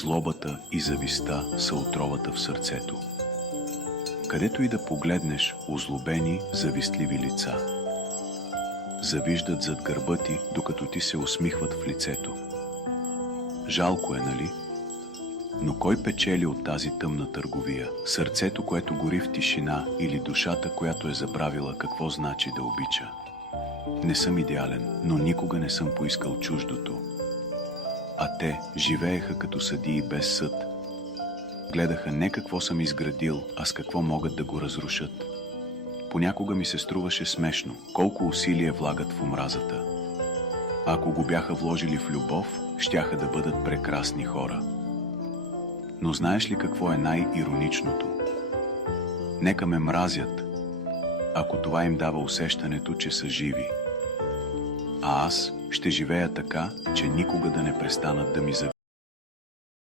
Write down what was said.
Злобата и завистта са отровата в сърцето. Където и да погледнеш озлобени, завистливи лица. Завиждат зад гърба ти, докато ти се усмихват в лицето. Жалко е, нали? Но кой печели от тази тъмна търговия? Сърцето, което гори в тишина, или душата, която е забравила какво значи да обича? Не съм идеален, но никога не съм поискал чуждото. А те живееха като съдии без съд. Гледаха не какво съм изградил, а с какво могат да го разрушат. Понякога ми се струваше смешно, колко усилия влагат в омразата. А ако го бяха вложили в любов, щяха да бъдат прекрасни хора. Но знаеш ли какво е най-ироничното? Нека ме мразят, ако това им дава усещането, че са живи. А аз ще живея така, че никога да не престанат да ми завидуват.